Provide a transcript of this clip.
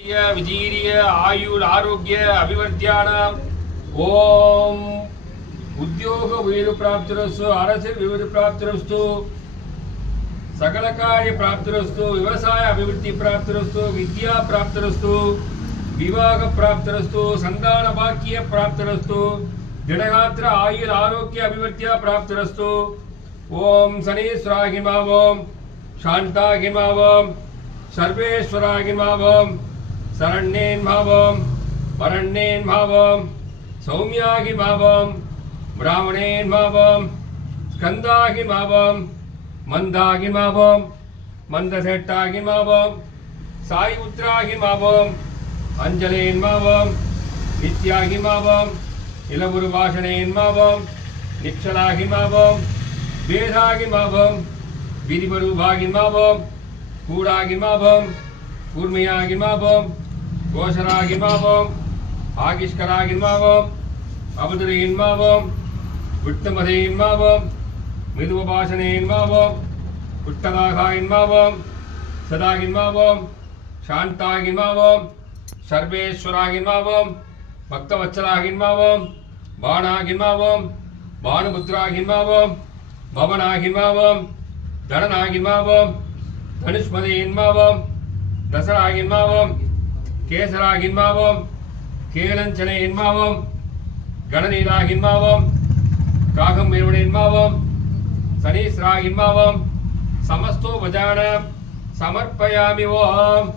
विजीर्य आयुर आरोग्य अभिवर्ध्यानां ओम उद्योग वीर प्राप्तिरस्तु अरसिल विविध प्राप्तिरस्तु सकल कार्य प्राप्तिरस्तु व्यवसाय अभिवृद्धि प्राप्तिरस्तु विद्या प्राप्तिरस्तु विवाह प्राप्तिरस्तु संतान भाग्य प्राप्तिरस्तु दृढ़गात्र आयुर आरोग्य अभिवर्ध्य प्राप्तिरस्तु ओम शनीश्वराय नमः ओम शांताय नमः ओम सर्वेश्वराय नमः ओम शरण्येन भावम वरण्येन भावम सौम्यागि भावम ब्राह्मणेन भावम स्कंदागि भावम मंदागि भावम मंदसेट्टागि भावम साई उत्तरागि भावम अंजलेन भावम विद्यागि भावम इलवुरु भाषणेन भावम निक्षलागि भावम वेदागि भावम विधिवरु भागि भावम कूडागि भावम कूर्मयागि भावम கோஷராகிமாவோம் ஆகிஷ்கராகிமாவோம் அவதுரையின்மாவோம் விட்டமதையின்மாவோம் மிதுவபாஷணையின்மாவோம் புட்டதாகாயின்மாவோம் சதாகின்மாவோம் சாந்தாகின்மாவோம் சர்வேஸ்வராகின்மாவோம் பக்தவத்சலாகின்மாவோம் பாணாகின்மாவோம் பானுபுத்திராகின்மாவோம் பவனாகின்மாவோம் தனனாகின்மாவோம் தனுஷ்மதையின்மாவோம் தசராகின்மாவோம் கேசராகின்மாவோம் கேலஞ்சனையின்மாவோம் கணநீராகின்மாவோம் காகம் இருவனின்மாவோம் சனீஸ்ராகின்மாவோம் சமஸ்தோ வஜான சமர்ப்பயாமி ஓம்